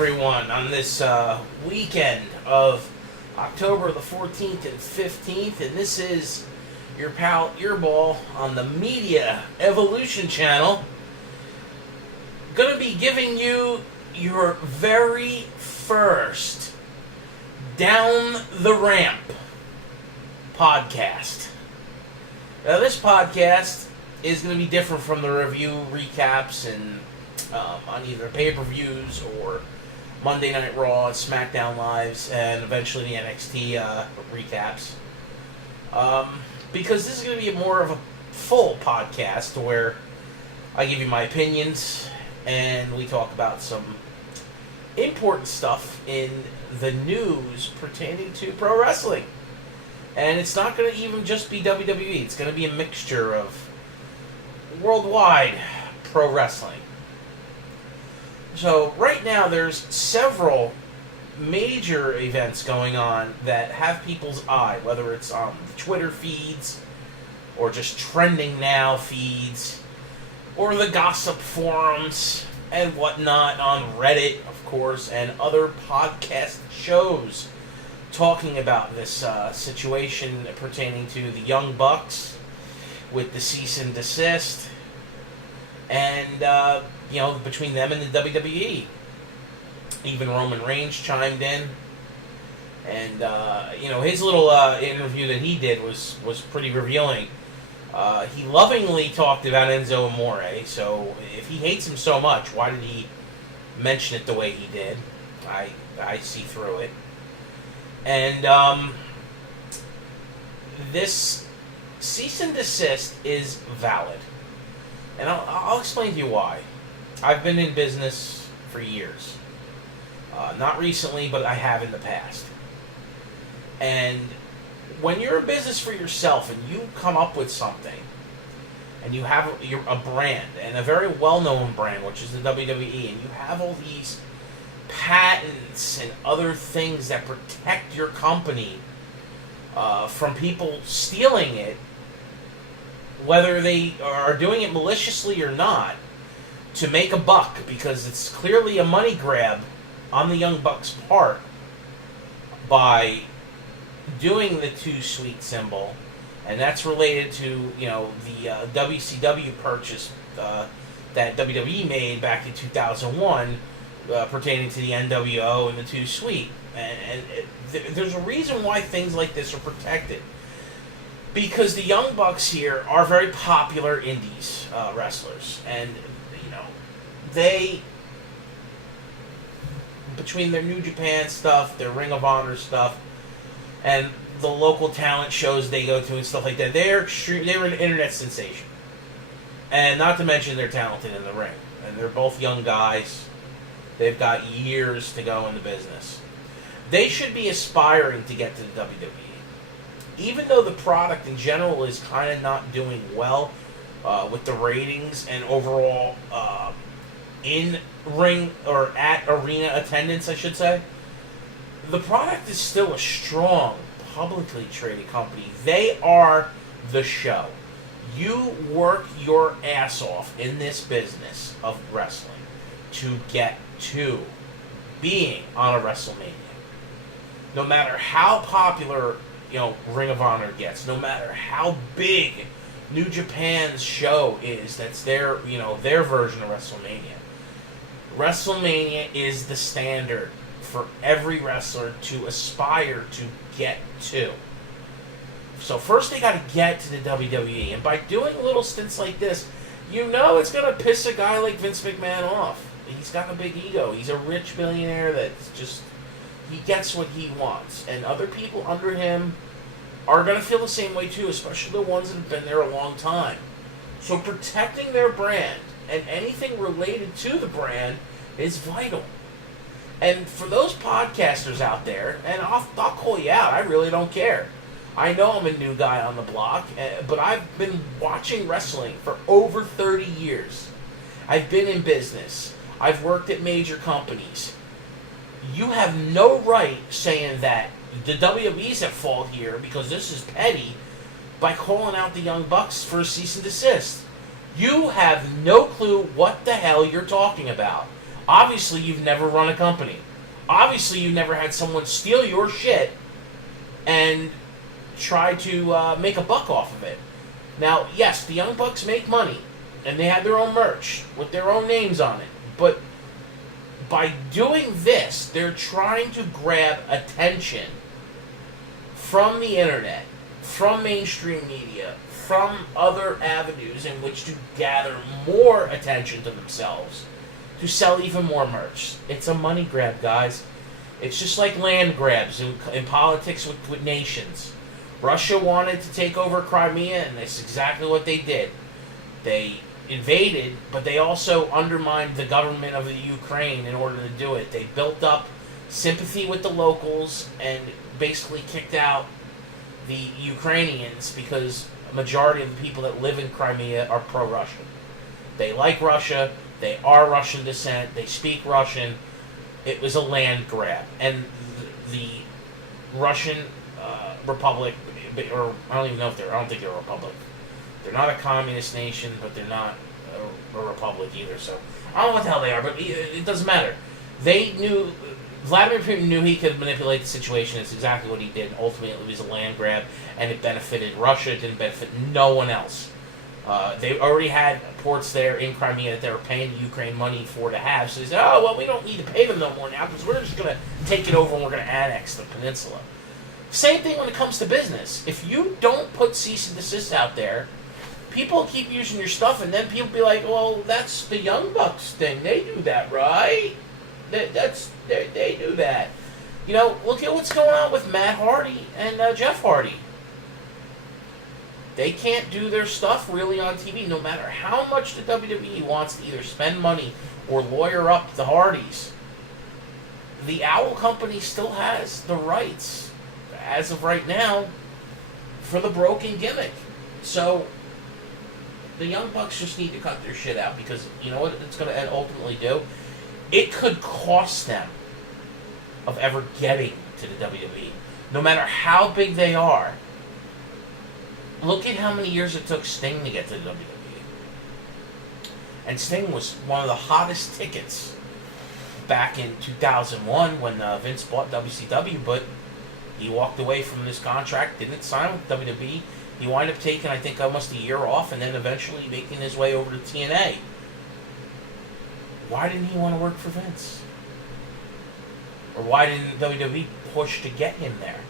everyone, on this weekend of October the 14th and 15th, and this is your pal Earball on the Media Evolution channel. Going to be giving you your very first Down the Ramp podcast. Now, this podcast is going to be different from the review recaps and on either pay-per-views or Monday Night Raw, SmackDown Lives, and eventually the NXT recaps. Because this is going to be more of a full podcast where I give you my opinions and we talk about some important stuff in the news pertaining to pro wrestling. And it's not going to even just be WWE. It's going to be a mixture of worldwide pro wrestling. So right now there's several major events going on that have people's eye, whether it's on the Twitter feeds or just trending now feeds or the gossip forums and whatnot on Reddit, of course, and other podcast shows talking about this situation pertaining to the Young Bucks with the cease and desist and between them and the WWE. Even Roman Reigns chimed in. And, his little interview that he did was pretty revealing. He lovingly talked about Enzo Amore, so if he hates him so much, why did he mention it the way he did? I see through it. And this cease and desist is valid. And I'll explain to you why. I've been in business for years. Not recently, but I have in the past. And when you're in business for yourself and you come up with something, and you have a brand, and a very well-known brand, which is the WWE, and you have all these patents and other things that protect your company from people stealing it, whether they are doing it maliciously or not, to make a buck, because it's clearly a money grab on the Young Bucks' part by doing the Too Sweet symbol, and that's related to the WCW purchase that WWE made back in 2001 pertaining to the NWO and the Too Sweet, and there's a reason why things like this are protected. Because the Young Bucks here are very popular indies wrestlers, and they, between their New Japan stuff, their Ring of Honor stuff, and the local talent shows they go to and stuff like that, they're an internet sensation. And not to mention they're talented in the ring, and they're both young guys. They've got years to go in the business. They should be aspiring to get to the WWE. Even though the product in general is kind of not doing well with the ratings and overall in-ring or at arena attendance, I should say, the product is still a strong, publicly traded company. They are the show. You work your ass off in this business of wrestling to get to being on a WrestleMania. No matter how popular Ring of Honor gets, no matter how big New Japan's show is, that's their version of WrestleMania. WrestleMania is the standard for every wrestler to aspire to get to. So first they got to get to the WWE, and by doing little stints like this, it's going to piss a guy like Vince McMahon off. He's got a big ego. He's a rich millionaire that's just, he gets what he wants, and other people under him are going to feel the same way too, especially the ones that have been there a long time. So protecting their brand and anything related to the brand is vital. And for those podcasters out there, and I'll call you out, I really don't care. I know I'm a new guy on the block, but I've been watching wrestling for over 30 years. I've been in business. I've worked at major companies. You have no right saying that the WWE's at fault here because this is petty by calling out the Young Bucks for a cease and desist. You have no clue what the hell you're talking about. Obviously, you've never run a company. Obviously, you've never had someone steal your shit and try to make a buck off of it. Now, yes, the Young Bucks make money, and they have their own merch with their own names on it. But by doing this, they're trying to grab attention from the internet, from mainstream media, from other avenues in which to gather more attention to themselves, to sell even more merch. It's a money grab, guys. It's just like land grabs in politics with nations. Russia wanted to take over Crimea, and that's exactly what they did. They invaded, but they also undermined the government of the Ukraine in order to do it. They built up sympathy with the locals and basically kicked out the Ukrainians because a majority of the people that live in Crimea are pro-Russian. They like Russia. They are Russian descent. They speak Russian. It was a land grab. And the Russian Republic, or I don't even know if I don't think they're a republic. They're not a communist nation, but they're not a republic either. So I don't know what the hell they are, but it doesn't matter. They knew, Vladimir Putin knew he could manipulate the situation. It's exactly what he did. Ultimately, it was a land grab, and it benefited Russia. It didn't benefit no one else. They already had ports there in Crimea that they were paying Ukraine money for to have. So they said, oh, well, we don't need to pay them no more now because we're just going to take it over and we're going to annex the peninsula. Same thing when it comes to business. If you don't put cease and desist out there, people keep using your stuff, and then people be like, well, that's the Young Bucks thing. They do that, right? They do that. You know, look at what's going on with Matt Hardy and Jeff Hardy. They can't do their stuff really on TV, no matter how much the WWE wants to either spend money or lawyer up the Hardys. The Owl Company still has the rights, as of right now, for the broken gimmick. So the Young Bucks just need to cut their shit out, because you know what it's going to ultimately do? It could cost them of ever getting to the WWE. No matter how big they are. Look at how many years it took Sting to get to the WWE. And Sting was one of the hottest tickets back in 2001 when Vince bought WCW, but he walked away from this contract, didn't sign with WWE. He wound up taking, I think, almost a year off, and then eventually making his way over to TNA. Why didn't he want to work for Vince? Or why didn't WWE push to get him there?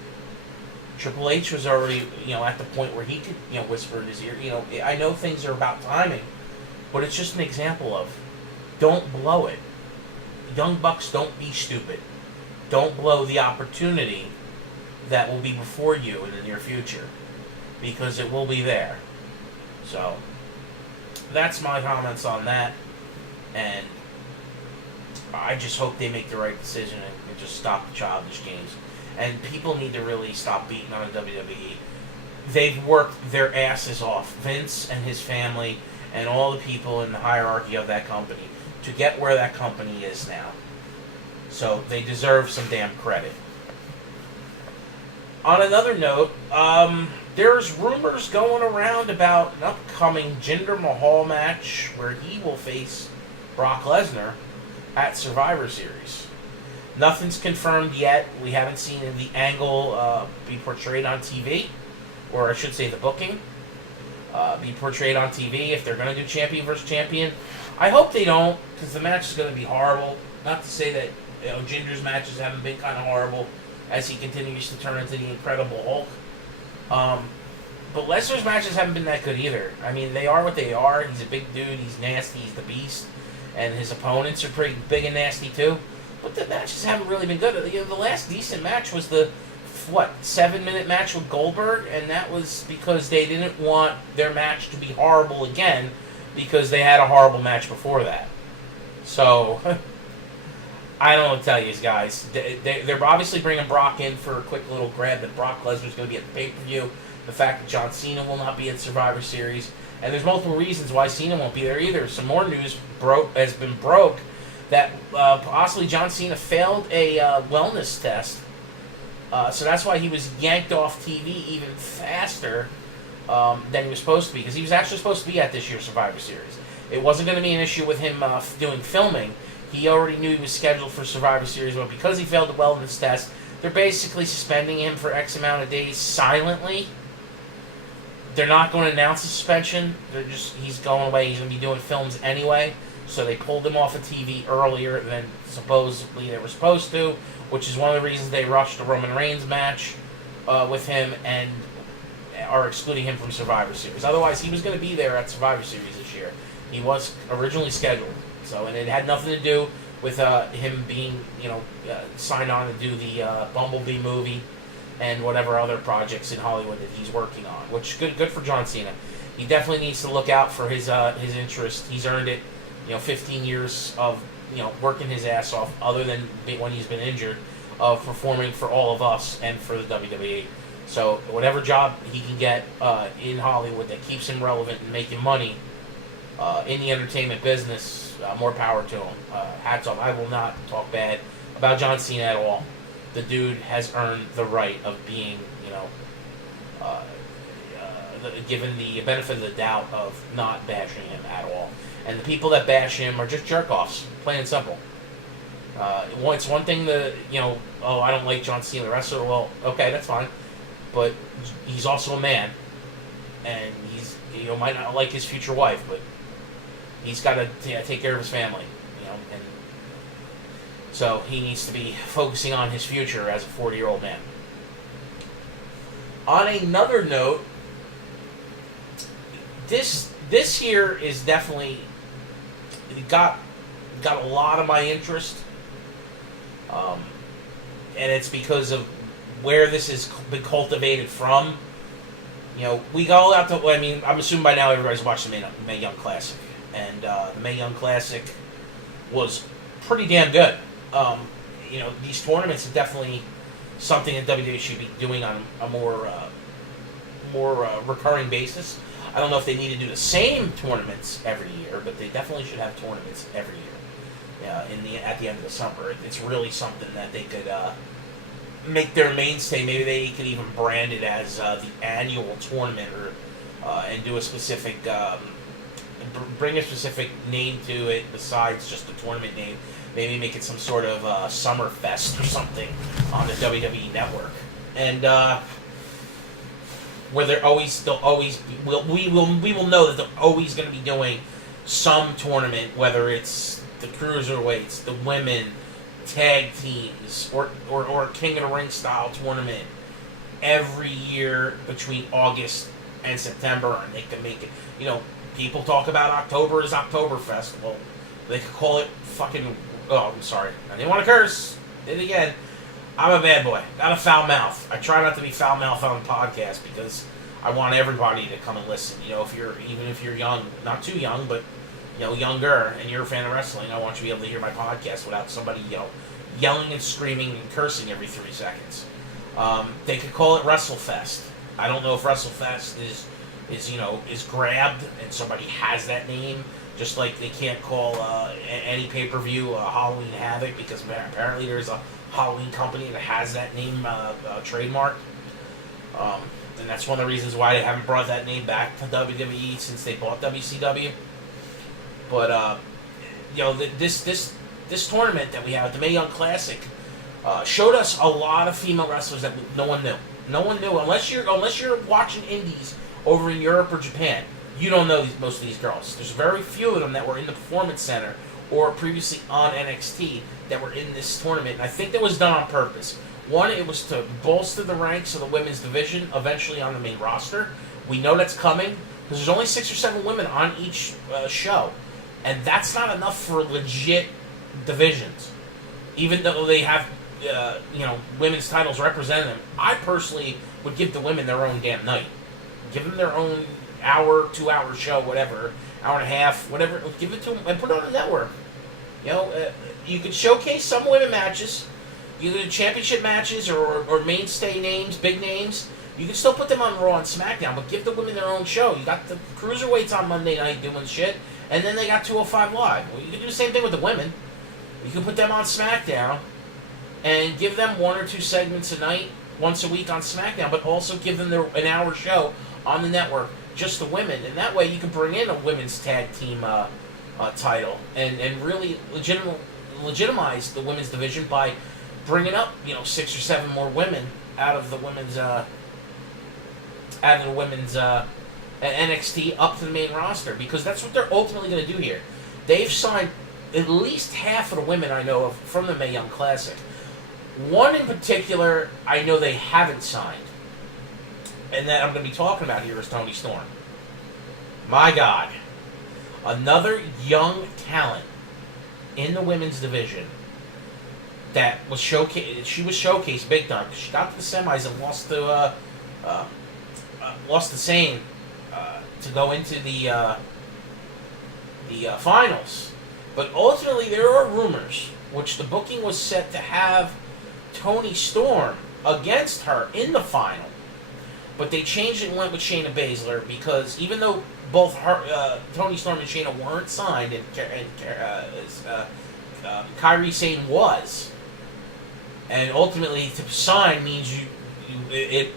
Triple H was already, at the point where he could, whisper in his ear. I know things are about timing, but it's just an example of don't blow it. Young Bucks, don't be stupid. Don't blow the opportunity that will be before you in the near future, because it will be there. So that's my comments on that, and I just hope they make the right decision and just stop the childish games. And people need to really stop beating on the WWE. They've worked their asses off, Vince and his family and all the people in the hierarchy of that company, to get where that company is now. So they deserve some damn credit. On another note, there's rumors going around about an upcoming Jinder Mahal match where he will face Brock Lesnar at Survivor Series. Nothing's confirmed yet. We haven't seen the angle be portrayed on TV, or I should say the booking be portrayed on TV. If they're going to do champion versus champion, I hope they don't, because the match is going to be horrible. Not to say that Jinder's matches haven't been kind of horrible as he continues to turn into the Incredible Hulk. But Lesnar's matches haven't been that good either. I mean, they are what they are. He's a big dude. He's nasty. He's the beast. And his opponents are pretty big and nasty too. But the matches haven't really been good. The last decent match was the 7-minute match with Goldberg, and that was because they didn't want their match to be horrible again, because they had a horrible match before that. So I don't know what to tell you guys. They're obviously bringing Brock in for a quick little grab that Brock Lesnar's going to be at the pay-per-view. The fact that John Cena will not be at Survivor Series, and there's multiple reasons why Cena won't be there either. Some more news has been broke that possibly John Cena failed a wellness test. So that's why he was yanked off TV even faster than he was supposed to be, because he was actually supposed to be at this year's Survivor Series. It wasn't going to be an issue with him doing filming. He already knew he was scheduled for Survivor Series, but because he failed the wellness test, they're basically suspending him for X amount of days silently. They're not going to announce the suspension. He's going away. He's going to be doing films anyway. So they pulled him off of TV earlier than supposedly they were supposed to, which is one of the reasons they rushed the Roman Reigns match with him and are excluding him from Survivor Series. Otherwise, he was going to be there at Survivor Series this year. He was originally scheduled. So, and it had nothing to do with him being, signed on to do the Bumblebee movie and whatever other projects in Hollywood that he's working on. Which good for John Cena. He definitely needs to look out for his interest. He's earned it. 15 years of working his ass off, other than when he's been injured, of performing for all of us and for the WWE. So whatever job he can get in Hollywood that keeps him relevant and making money in the entertainment business, more power to him. Hats off. I will not talk bad about John Cena at all. The dude has earned the right of being, given the benefit of the doubt of not bashing him at all. And the people that bash him are just jerk-offs, plain and simple. It's one thing to, I don't like John Cena, the wrestler. Well, okay, that's fine. But he's also a man. And he's, might not like his future wife, but he's got to take care of his family, and so he needs to be focusing on his future as a 40-year-old man. On another note, this here is definitely got a lot of my interest, and it's because of where this has been cultivated from. We go out to. I'm assuming by now everybody's watched the Mae Young Classic, and the Mae Young Classic was pretty damn good. These tournaments are definitely something that WWE should be doing on a more recurring basis. I don't know if they need to do the same tournaments every year, but they definitely should have tournaments every year. At the end of the summer, it's really something that they could make their mainstay. Maybe they could even brand it as the annual tournament, or and do a specific, bring a specific name to it besides just the tournament name. Maybe make it some sort of summer fest or something on the WWE network, and where we will know that they're always going to be doing some tournament, whether it's the cruiserweights, the women, tag teams, or King of the Ring style tournament every year between August and September, and they can make it. People talk about October as Oktoberfest. Well, they could call it fucking. Oh, I'm sorry. I didn't want to curse. Did it again. I'm a bad boy. Got a foul mouth. I try not to be foul mouth on the podcast because I want everybody to come and listen. Even if you're young, not too young, but younger, and you're a fan of wrestling, I want you to be able to hear my podcast without somebody yelling and screaming and cursing every 3 seconds. They could call it WrestleFest. I don't know if WrestleFest is grabbed and somebody has that name. Just like they can't call any pay-per-view Halloween Havoc because apparently there's a Halloween company that has that name trademarked. And that's one of the reasons why they haven't brought that name back to WWE since they bought WCW. But this tournament that we have, the Mae Young Classic, showed us a lot of female wrestlers that no one knew. No one knew unless you're watching indies over in Europe or Japan. You don't know most of these girls. There's very few of them that were in the Performance Center or previously on NXT that were in this tournament. And I think that was done on purpose. One, it was to bolster the ranks of the women's division eventually on the main roster. We know that's coming because there's only 6 or 7 women on each show. And that's not enough for legit divisions. Even though they have women's titles representing them, I personally would give the women their own damn night. Give them their own hour, 2-hour show, whatever, hour and a half, whatever. Give it to them and put it on the network. You could showcase some women matches, either championship matches or mainstay names, big names. You can still put them on Raw and SmackDown, but give the women their own show. You got the cruiserweights on Monday night doing shit, and then they got 205 Live. Well, you can do the same thing with the women. You can put them on SmackDown and give them 1 or 2 segments a night, once a week on SmackDown, but also give them an hour show on the network, just the women, and that way you can bring in a women's tag team title and really legitimize the women's division by bringing up 6 or 7 more women out of the women's NXT up to the main roster, because that's what they're ultimately going to do here. They've signed at least half of the women I know of from the Mae Young Classic. One in particular I know they haven't signed, and that I'm going to be talking about here is Toni Storm. My God. Another young talent in the women's division that was showcased. She was showcased big time. She got to the semis and lost to Sane to go into the finals. But ultimately, there are rumors, which the booking was set to have Toni Storm against her in the final. But they changed it and went with Shayna Baszler, because even though both her, Toni Storm and Shayna weren't signed, and Kairi Sane was, and ultimately to sign means it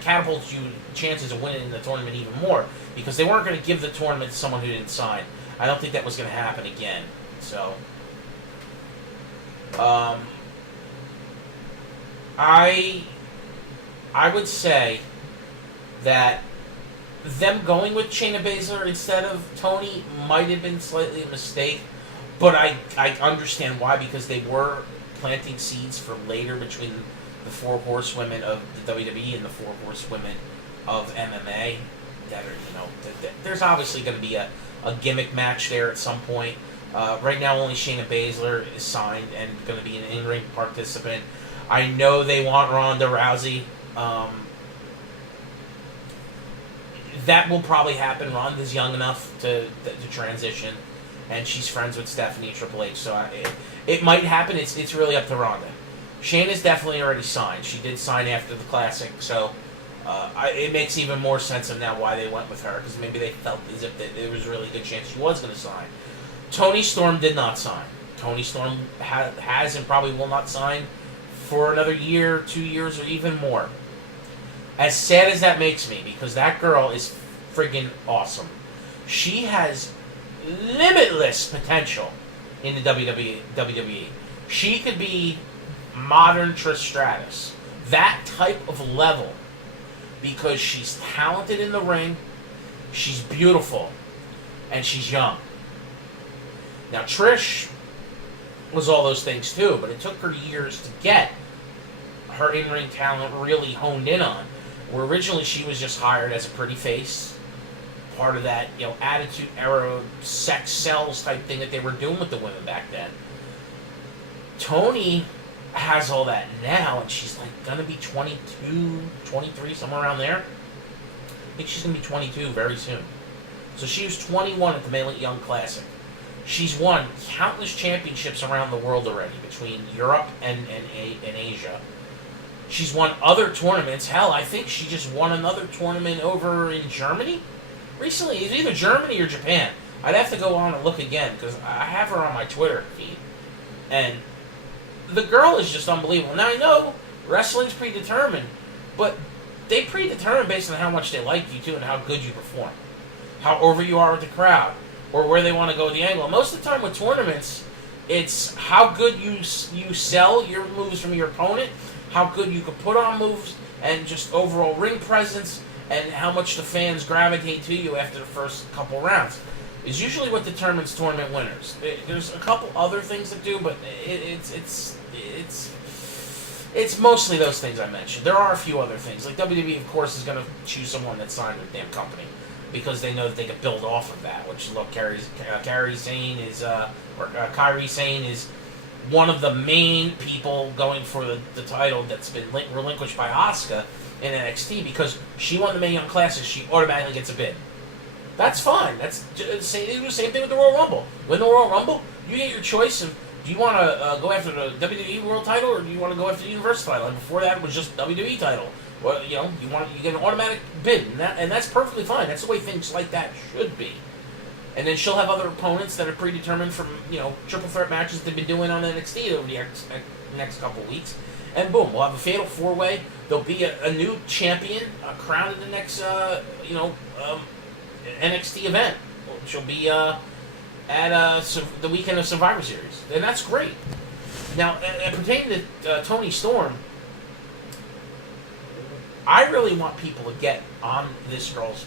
catapults you chances of winning the tournament even more, because they weren't going to give the tournament to someone who didn't sign. I don't think that was going to happen again. So, I would say that them going with Shayna Baszler instead of Toni might have been slightly a mistake, but I understand why, because they were planting seeds for later between the 4 horsewomen of the WWE and the 4 horsewomen of MMA. That are, there's obviously going to be a gimmick match there at some point. Right now, only Shayna Baszler is signed and going to be an in-ring participant. I know they want Ronda Rousey. That will probably happen. Ronda's young enough to transition, and she's friends with Stephanie and Triple H, so it might happen. It's really up to Ronda. Shayna's definitely already signed. She did sign after the Classic, so it makes even more sense of now why they went with her, because maybe they felt as if there was a really good chance she was going to sign. Toni Storm did not sign. Toni Storm has and probably will not sign for another year, 2 years, or even more. As sad as that makes me, because that girl is friggin' awesome. She has limitless potential in the WWE. She could be modern Trish Stratus. That type of level. Because she's talented in the ring, she's beautiful, and she's young. Now, Trish was all those things too, but it took her years to get her in-ring talent really honed in on. Where originally she was just hired as a pretty face, part of that, attitude era, sex sells type thing that they were doing with the women back then. Toni has all that now, and she's like gonna be 22, 23, somewhere around there. I think she's gonna be 22 very soon. So she was 21 at the Mae Young Classic. She's won countless championships around the world already, between Europe and Asia. She's won other tournaments. Hell, I think she just won another tournament over in Germany recently. It's either Germany or Japan. I'd have to go on and look again, because I have her on my Twitter feed. And the girl is just unbelievable. Now, I know wrestling's predetermined, but they predetermine based on how much they like you, too, and how good you perform. How over you are with the crowd, or where they want to go with the angle. Most of the time with tournaments, it's how good you sell your moves from your opponent, how good you can put on moves, and just overall ring presence, and how much the fans gravitate to you after the first couple rounds. Is usually what determines tournament winners. There's a couple other things that do, but it's mostly those things I mentioned. There are a few other things. Like WWE, of course, is going to choose someone that's signed with the damn company, because they know that they can build off of that. Which, look, Kairi Sane is one of the main people going for the title that's been relinquished by Asuka in NXT, because she won the Mae Young Classic. She automatically gets a bid. That's fine. That's the same thing with the Royal Rumble. Win the Royal Rumble, you get your choice of, do you want to go after the WWE World Title, or do you want to go after the Universal Title? And before that, it was just WWE Title. Well, you get an automatic bid, and that's perfectly fine. That's the way things like that should be. And then she'll have other opponents that are predetermined from triple threat matches they've been doing on NXT over the next couple of weeks. And boom, we'll have a fatal 4-way. There'll be a new champion crowned in the next NXT event, which will be at the weekend of Survivor Series, and that's great. Now, pertaining to Toni Storm, I really want people to get on this girl's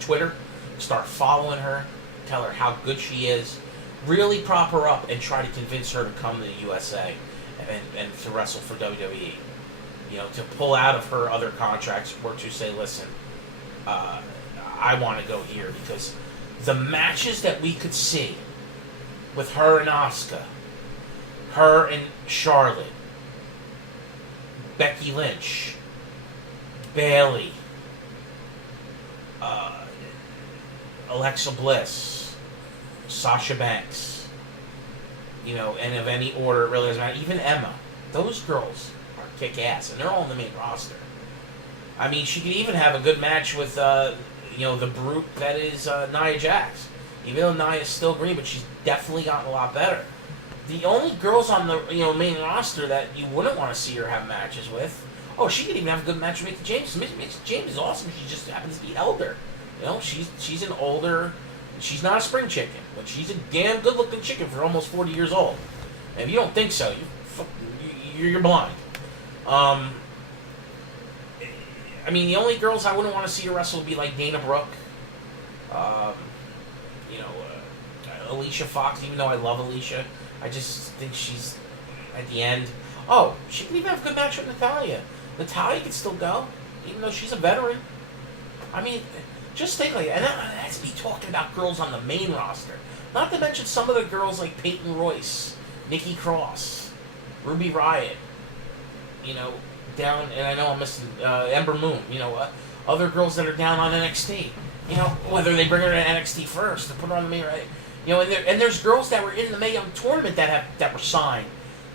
Twitter, start following her, tell her how good she is, really prop her up, and try to convince her to come to the USA and to wrestle for WWE. You know, to pull out of her other contracts, or to say, listen, I want to go here, because the matches that we could see with her and Asuka, her and Charlotte, Becky Lynch, Bayley, Alexa Bliss, Sasha Banks, you know, and of any order, it really doesn't matter. Even Emma, those girls are kick ass, and they're all on the main roster. I mean, she could even have a good match with, you know, the brute that is Nia Jax. Even though Nia's still green, but she's definitely gotten a lot better. The only girls on the main roster that you wouldn't want to see her have matches with. Oh, she could even have a good match with Mickie James. Mickie James is awesome. She just happens to be elder. You know, she's an older. She's not a spring chicken, but she's a damn good-looking chicken for almost 40 years old. And if you don't think so, you're blind. I mean, the only girls I wouldn't want to see her wrestle would be like Dana Brooke, you know, Alicia Fox. Even though I love Alicia, I just think she's at the end. Oh, she can even have a good match with Natalya. Natalya can still go, even though she's a veteran. I mean, just think like, and that's me talking about girls on the main roster. Not to mention some of the girls like Peyton Royce, Nikki Cross, Ruby Riott, you know, down, and I know I'm missing Ember Moon, you know, other girls that are down on NXT. You know, whether they bring her to NXT first to put her on the main, right? You know, and there's girls that were in the Mae Young tournament that were signed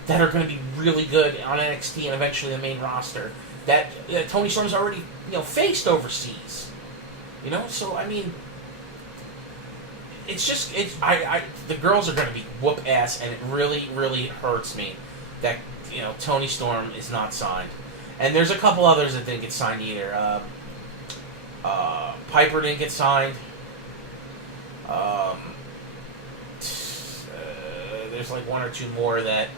that are going to be really good on NXT and eventually the main roster. That Toni Storm's already, you know, faced overseas. You know, so I mean, it's just the girls are going to be whoop ass, and it really, really hurts me that, you know, Toni Storm is not signed. And there's a couple others that didn't get signed either. Piper didn't get signed. There's like one or two more that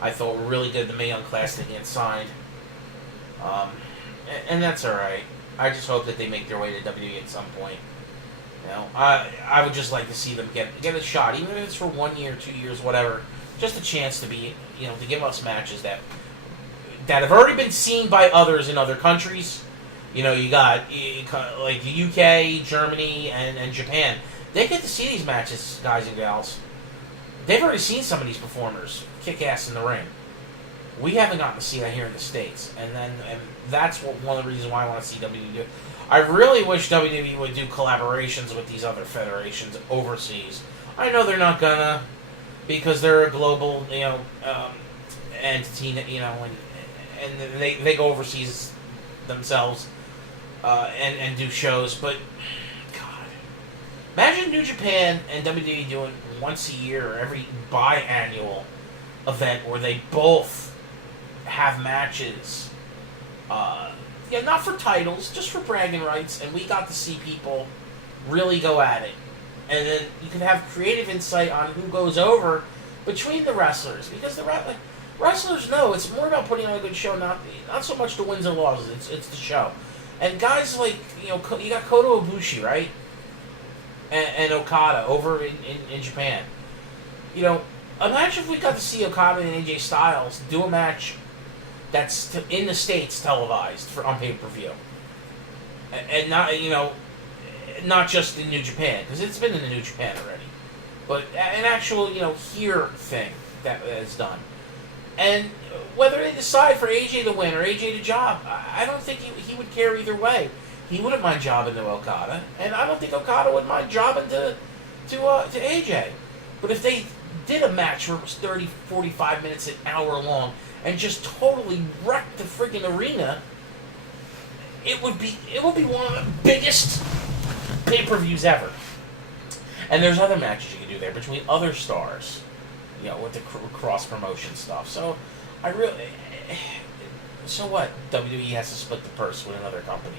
I thought were really good in the Mae Young Class that get signed. And that's alright. I just hope that they make their way to WWE at some point. You know, I would just like to see them get a shot, even if it's for 1 year, 2 years, whatever. Just a chance to be, you know, to give us matches that have already been seen by others in other countries. You know, you got like the UK, Germany, and Japan. They get to see these matches, guys and gals. They've already seen some of these performers kick ass in the ring. We haven't gotten to see that here in the States, and that's one of the reasons why I want to see WWE do it. I really wish WWE would do collaborations with these other federations overseas. I know they're not gonna, because they're a global, you know, entity, you know, and they go overseas themselves and do shows. But God, imagine New Japan and WWE doing once a year or every biannual event where they both have matches. Yeah, not for titles, just for bragging rights, and we got to see people really go at it. And then you can have creative insight on who goes over between the wrestlers, because the wrestlers know it's more about putting on a good show, not so much the wins or losses. It's the show. And guys like, you know, you got Kota Ibushi, right? And Okada over in Japan. You know, imagine if we got to see Okada and AJ Styles do a match that's in the States televised on pay-per-view. And not, you know, not just in New Japan, because it's been in the New Japan already. But an actual, you know, here thing that is done. And whether they decide for AJ to win or AJ to job, I don't think he would care either way. He wouldn't mind jobbing to Okada, and I don't think Okada would mind jobbing to AJ. But if they did a match where it was 30, 45 minutes, an hour long, and just totally wrecked the freaking arena, it would be one of the biggest pay-per-views ever. And there's other matches you can do there between other stars, you know, with the cross-promotion stuff. So, so what? WWE has to split the purse with another company.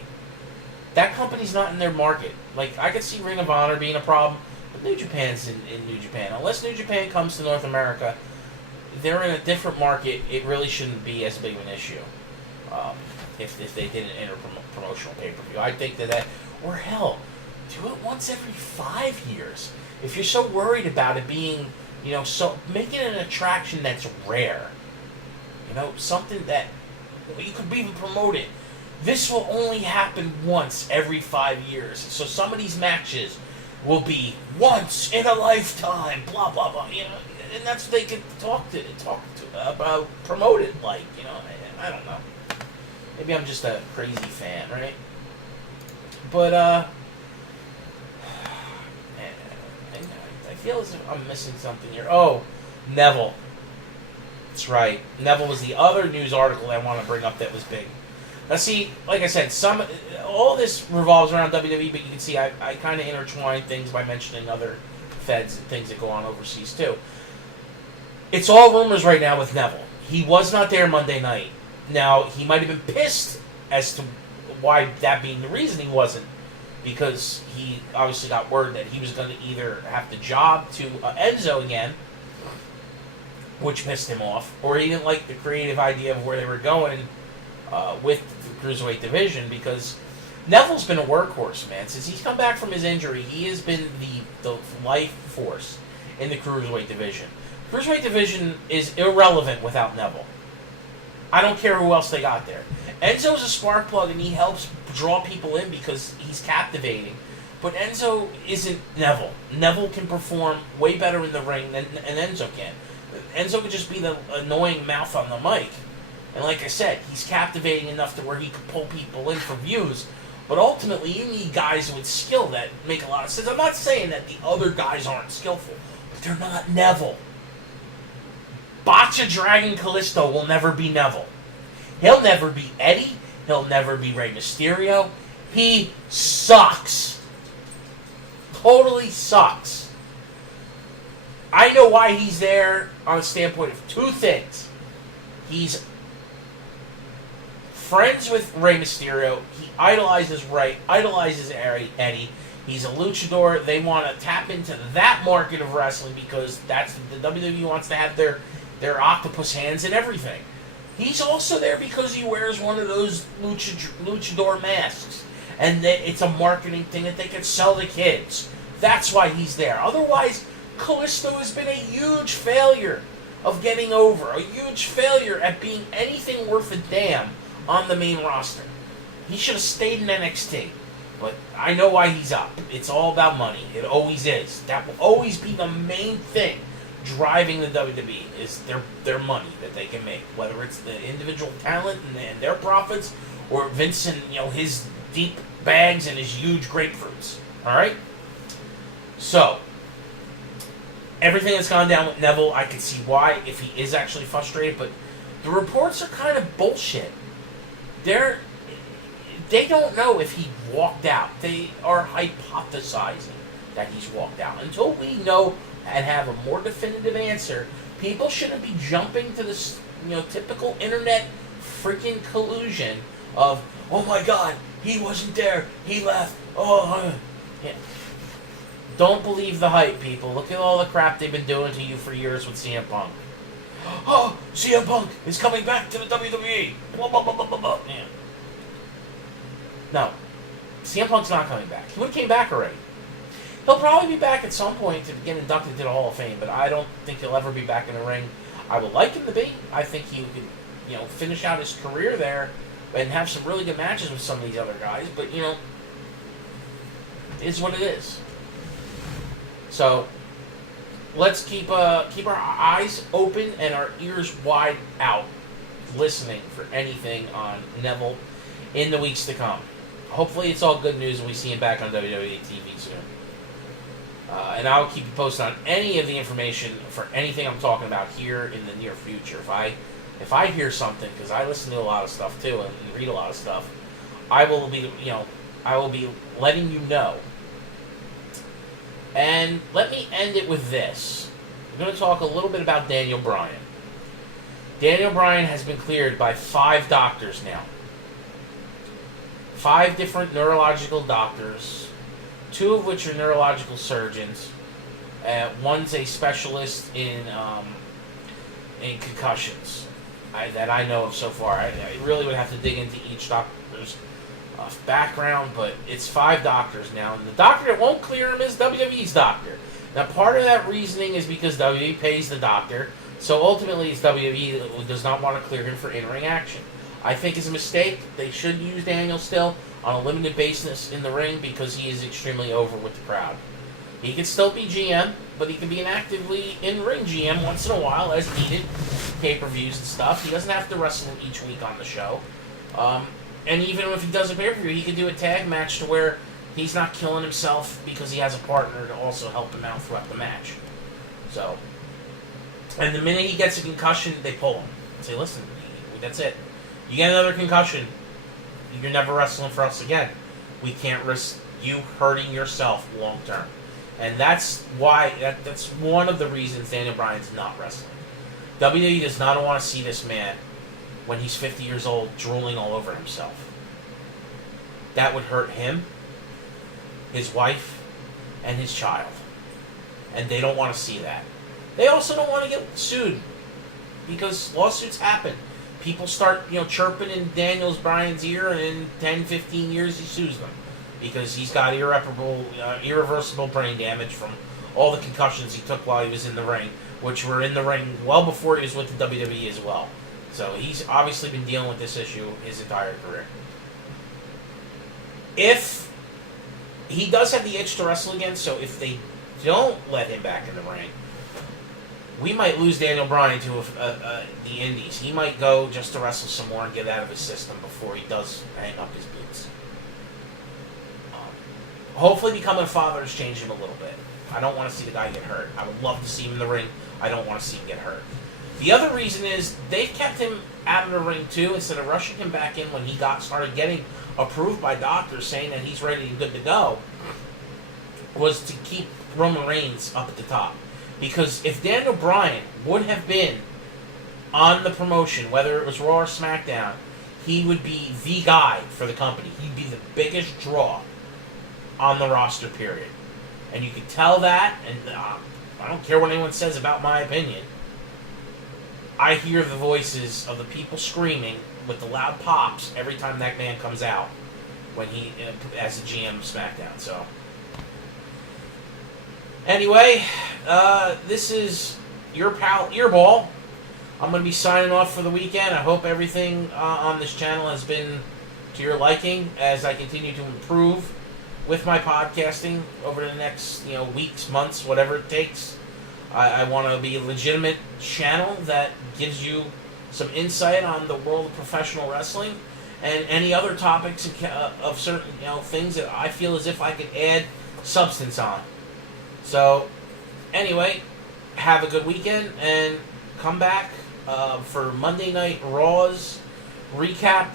That company's not in their market. Like, I could see Ring of Honor being a problem. But New Japan's in New Japan. Unless New Japan comes to North America, they're in a different market. It really shouldn't be as big of an issue. If they did an inter-promotional pay-per-view. I think that, or hell, do it once every 5 years. If you're so worried about it being, so make it an attraction that's rare. Something that you could even promote it. This will only happen once every 5 years. So some of these matches will be once in a lifetime, blah, blah, blah, and that's what they could talk to about, promote it like, I don't know. Maybe I'm just a crazy fan, right? But, I feel as if I'm missing something here. Oh, Neville. That's right. Neville was the other news article I want to bring up that was big. Now, see, like I said, all this revolves around WWE, but you can see I kind of intertwine things by mentioning other feds and things that go on overseas, too. It's all rumors right now with Neville. He was not there Monday night. Now, he might have been pissed as to why that being the reason he wasn't, because he obviously got word that he was going to either have to job to Enzo again, which pissed him off, or he didn't like the creative idea of where they were going with the Cruiserweight division, because Neville's been a workhorse, man. Since he's come back from his injury, he has been the life force in the Cruiserweight division. The Cruiserweight division is irrelevant without Neville. I don't care who else they got there. Enzo's a spark plug, and he helps draw people in because he's captivating. But Enzo isn't Neville. Neville can perform way better in the ring than Enzo can. Enzo could just be the annoying mouth on the mic. And like I said, he's captivating enough to where he could pull people in for views. But ultimately, you need guys with skill that make a lot of sense. I'm not saying that the other guys aren't skillful, but they're not Neville. Botcha Dragon Kalisto will never be Neville. He'll never be Eddie. He'll never be Rey Mysterio. He sucks. Totally sucks. I know why he's there on a standpoint of two things. He's friends with Rey Mysterio. He idolizes Rey, idolizes Eddie. He's a luchador. They want to tap into that market of wrestling because that's the WWE wants to have their octopus hands and everything. He's also there because he wears one of those luchador masks. And it's a marketing thing that they can sell to kids. That's why he's there. Otherwise, Kalisto has been a huge failure of getting over. A huge failure at being anything worth a damn on the main roster. He should have stayed in NXT. But I know why he's up. It's all about money. It always is. That will always be the main thing driving the WWE is their money that they can make, whether it's the individual talent and their profits, or Vince and his deep bags and his huge grapefruits. All right. So everything that's gone down with Neville, I can see why if he is actually frustrated, but the reports are kind of bullshit. They don't know if he walked out. They are hypothesizing that he's walked out. Until we know and have a more definitive answer, people shouldn't be jumping to this, typical internet freaking collusion of, oh my God, he wasn't there, he left, yeah. Don't believe the hype, people. Look at all the crap they've been doing to you for years with CM Punk. Oh, CM Punk is coming back to the WWE. Blah, blah, blah, blah, blah, blah. Yeah. No, CM Punk's not coming back. He would have came back already. He'll probably be back at some point to get inducted to the Hall of Fame, but I don't think he'll ever be back in the ring. I would like him to be. I think he could, finish out his career there and have some really good matches with some of these other guys. But it is what it is. So let's keep our eyes open and our ears wide out, listening for anything on Neville in the weeks to come. Hopefully, it's all good news and we see him back on WWE TV soon. And I'll keep you posted on any of the information for anything I'm talking about here in the near future. If I hear something, because I listen to a lot of stuff too and read a lot of stuff, I will be letting you know. And let me end it with this. I'm going to talk a little bit about Daniel Bryan. Daniel Bryan has been cleared by 5 doctors now. 5 different neurological doctors, 2 of which are neurological surgeons, One's a specialist in concussions that I know of so far. I really would have to dig into each doctor's background, but it's 5 doctors now, and the doctor that won't clear him is WWE's doctor. Now, part of that reasoning is because WWE pays the doctor, so ultimately it's WWE that does not want to clear him for in-ring action. I think it's a mistake. They should use Daniel still on a limited basis in the ring because he is extremely over with the crowd. He can still be GM, but he can be an actively in-ring GM once in a while as needed, pay-per-views and stuff. He doesn't have to wrestle each week on the show. And even if he does a pay-per-view, he can do a tag match to where he's not killing himself because he has a partner to also help him out throughout the match. So, and the minute he gets a concussion, they pull him. Say, listen, that's it. You get another concussion, you're never wrestling for us again. We can't risk you hurting yourself long term. And that's why, that's one of the reasons Daniel Bryan's not wrestling. WWE does not want to see this man, when he's 50 years old, drooling all over himself. That would hurt him, his wife, and his child. And they don't want to see that. They also don't want to get sued, because lawsuits happen. People start, chirping in Bryan's ear, and in 10, 15 years he sues them. Because he's got irreversible brain damage from all the concussions he took while he was in the ring, which were in the ring well before he was with the WWE as well. So he's obviously been dealing with this issue his entire career. If he does have the itch to wrestle again, so if they don't let him back in the ring, we might lose Daniel Bryan to the Indies. He might go just to wrestle some more and get out of his system before he does hang up his boots. Hopefully becoming a father has changed him a little bit. I don't want to see the guy get hurt. I would love to see him in the ring. I don't want to see him get hurt. The other reason is they've kept him out of the ring too, instead of rushing him back in when he started getting approved by doctors saying that he's ready and good to go, was to keep Roman Reigns up at the top. Because if Daniel Bryan would have been on the promotion, whether it was Raw or SmackDown, he would be the guy for the company. He'd be the biggest draw on the roster, period. And you can tell that, and I don't care what anyone says about my opinion. I hear the voices of the people screaming with the loud pops every time that man comes out when he, as a GM of SmackDown. So, anyway, this is your pal Earball. I'm going to be signing off for the weekend. I hope everything on this channel has been to your liking as I continue to improve with my podcasting over the next weeks, months, whatever it takes. I want to be a legitimate channel that gives you some insight on the world of professional wrestling and any other topics of certain things that I feel as if I could add substance on. So, anyway, have a good weekend and come back for Monday Night Raw's recap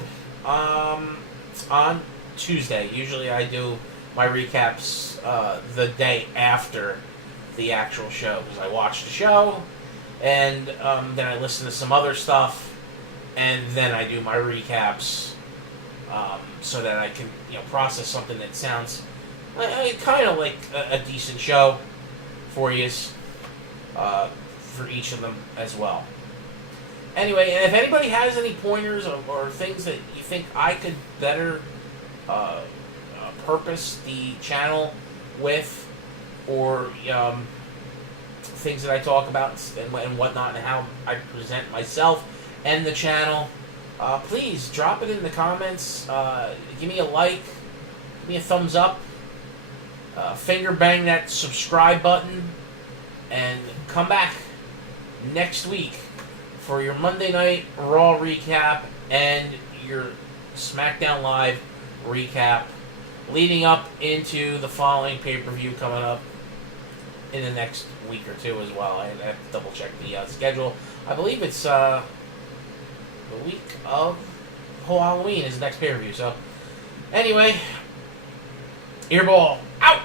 on Tuesday. Usually I do my recaps the day after the actual show, because I watch the show and then I listen to some other stuff and then I do my recaps so that I can process something that sounds kind of like a decent show for you for each of them as well. Anyway, and if anybody has any pointers or things that you think I could better purpose the channel with, or things that I talk about and whatnot, and how I present myself and the channel, please drop it in the comments. Give me a like, give me a thumbs up, finger bang that subscribe button, and come back next week for your Monday Night Raw recap and your SmackDown Live recap, leading up into the following pay-per-view coming up in the next week or two as well. I have to double check the schedule. I believe it's the week of Halloween is the next pay-per-view. So, anyway, Earball out!